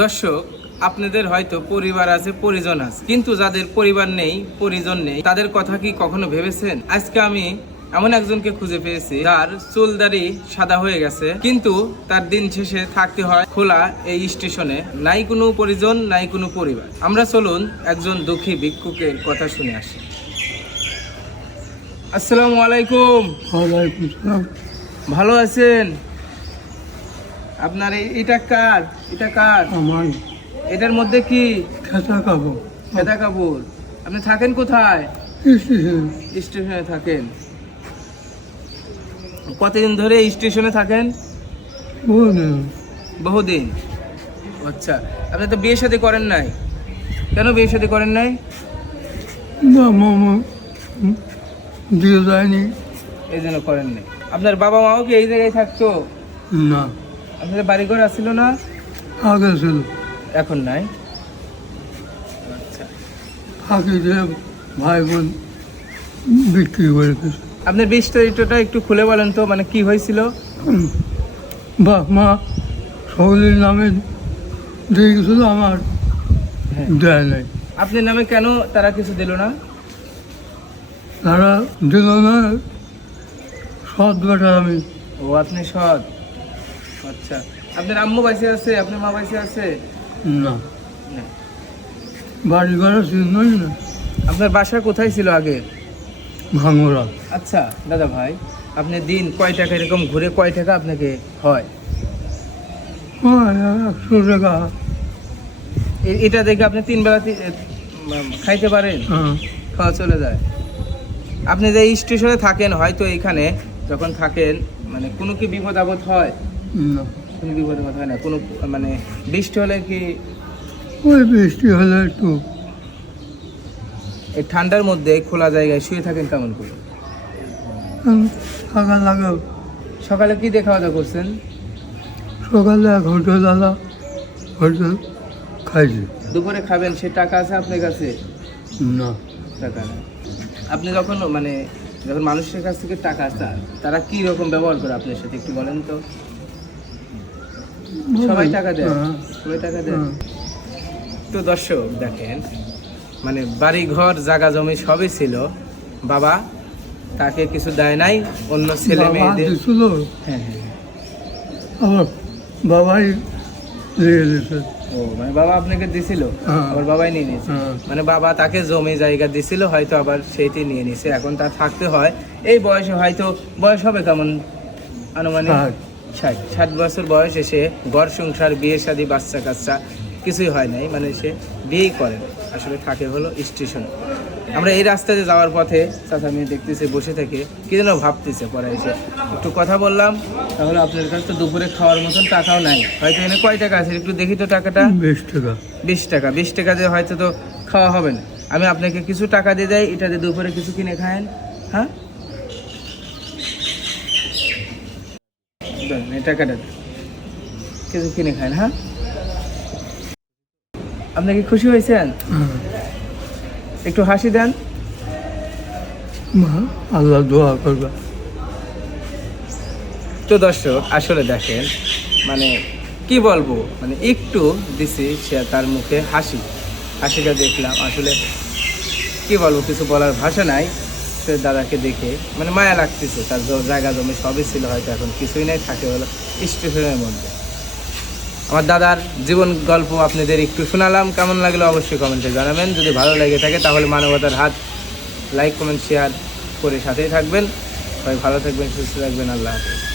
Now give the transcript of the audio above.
দর্শক আপনাদের হয়তো পরিবার আছে পরিজন আছে। কিন্তু যাদের পরিবার নেই পরিজন নেই তাদের কথা কি কখনো ভেবেছেন? আজকে আমি এমন একজনকে খুঁজে পেয়েছি তার চুল দাড়ি সাদা হয়ে গেছে কিন্তু তার দিন শেষে থাকতে হয় খোলা এই স্টেশনে। নাই কোনো পরিজন নাই কোনো পরিবার। আমরা চলুন একজন দুঃখী ভিক্ষুকের কথা শুনে আসি। আসসালামু আলাইকুম। ভালো আছেন? আপনার এটা কার? এটা কার? আমার এটার মধ্যে কি? খেতা কাপড়। ফেদা কাপড়। আপনি থাকেন কোথায়? স্টেশনে। থাকেন। কতদিন ধরে স্টেশনে থাকেন? বহুদিন। আচ্ছা। আপনি তো বিয়ে শাদী করেন নাই। কেন বিয়ে শাদী করেন নাই? না মামা দিয়ে যায়নি এই জন্য করেন নাই আপনার বাবা মাও কি এই জায়গায় থাকতো? না। আপনাদের বাড়ি ঘর আসছিল না? আগে ছিল এখন নাই? আচ্ছা। ভাই বোন বিক্রি করে আপনার বিস্তারিতটা একটু খুলে বলেন তো মানে কি হয়েছিল? বাপ মা সকলের নামে দিয়ে গেছিল আমার হ্যাঁ। দেয় নাই। আপনার নামে কেন তারা কিছু দিল না? তারা দিল না সৎ বেটা আমি। ও আপনি সৎ? আচ্ছা। আপনার আম্মু বাইসে আছে আপনার মা বাইসে আছে? না। বাড়ি ঘরে চিহ্নই না। আপনার বাসা কোথায় ছিল আগে? ভাঙরা আচ্ছা দাদা ভাই আপনি দিন কয় টাকা এরকম ঘুরে কয় টাকা আপনাকে হয়? একশো টাকা। এটা দেখে আপনি তিন বেলা খাইতে পারেন? হ্যাঁ। খাওয়া চলে যায়। আপনি যে স্টেশনে থাকেন হয়তো এখানে যখন থাকেন মানে কোনো কি বিপদ আপদ হয়? না। কোনো হয় না। মানে বৃষ্টি হলে কি ওই বৃষ্টি হলে একটু। এই ঠান্ডার মধ্যে এই খোলা জায়গায় শুয়ে থাকেন কেমন করে? উম, থাকা লাগে সকালে কি দেখা দাওয়া করছেন? সকালে এক হোটেল আলা হোটেল খাইছি। দুপুরে খাবেন সে টাকা আছে আপনার কাছে? না। টাকা নেই আপনি যখন মানে যখন মানুষের কাছ থেকে টাকা চান তারা কি রকম ব্যবহার করে আপনার সাথে একটু বলেন তো? সবাই টাকা দেয় হ্যাঁ, সবাই টাকা দেয়। হ্যাঁ। তো দর্শক দেখেন মানে বাড়ি ঘর জায়গা জমি সবই ছিল। বাবা তাকে কিছু দেয় নাই অন্য ছেলে মেয়েদের হ্যাঁ হ্যাঁ আবার বাবাই ও মানে বাবা আপনাকে দিছিল? হ্যাঁ। আবার বাবাই নিয়ে নিয়েছে? হ্যাঁ। মানে বাবা তাকে জমি জায়গা দিছিল হয়তো আবার সেইটি নিয়ে নিছে। এখন তার থাকতে হয়। এই বয়সে হয়তো বয়স হবে কেমন আনুমানিক? ষাট। ষাট বছর বয়স এসে ঘর সংসার বিয়ে শাদী বাচ্চা কাচ্চা কিছুই হয় নাই। মানে সে বিয়েই করে আসলে থাকে হলো স্টেশন। আমরা এই রাস্তাতে যাওয়ার পথে চাচা মেয়ে দেখতেছে বসে থেকে কি যেন ভাবতেছে পরে এসে। একটু কথা বললাম তাহলে আপনার কাছে তো দুপুরে খাওয়ার মতন টাকাও নাই। হয়তো এনে কয় টাকা আছে? একটু দেখি তো টাকাটা। বিশ টাকা। বিশ টাকা। বিশ টাকা দিয়ে হয়তো তো খাওয়া হবে না। আমি আপনাকে কিছু টাকা দিয়ে দেয় এটা দিয়ে দুপুরে কিছু কিনে খায়েন। হ্যাঁ? ধরেন, এই টাকাটা কিছু কিনে খান হ্যাঁ? আপনি কি খুশি হয়েছেন? হ্যাঁ। একটু হাসি দেন। মা, আল্লাহ দোয়া করবে। তো দর্শক আসলে দেখেন মানে কি বলব মানে একটু দিছি সে তার মুখে হাসি। হাসিটা দেখলাম আসলে কি বলব কিছু বলার ভাষা নাই। সে দাদাকে দেখে মানে মায়া লাগতেছে, তার জায়গা জমি সবই ছিল হয়তো এখন, কিছুই নাই, থাকে হলো স্টেশনের মধ্যে। আমার দাদার জীবন গল্প আপনাদের একটু শোনালাম, কেমন লাগল অবশ্যই কমেন্টে জানাবেন। যদি ভালো লেগে থাকে তাহলে মানবতার হাত লাইক, কমেন্ট, শেয়ার করে সাথেই থাকবেন। সবাই ভালো থাকবেন, সুস্থ থাকবেন, আল্লাহ হাফেজ।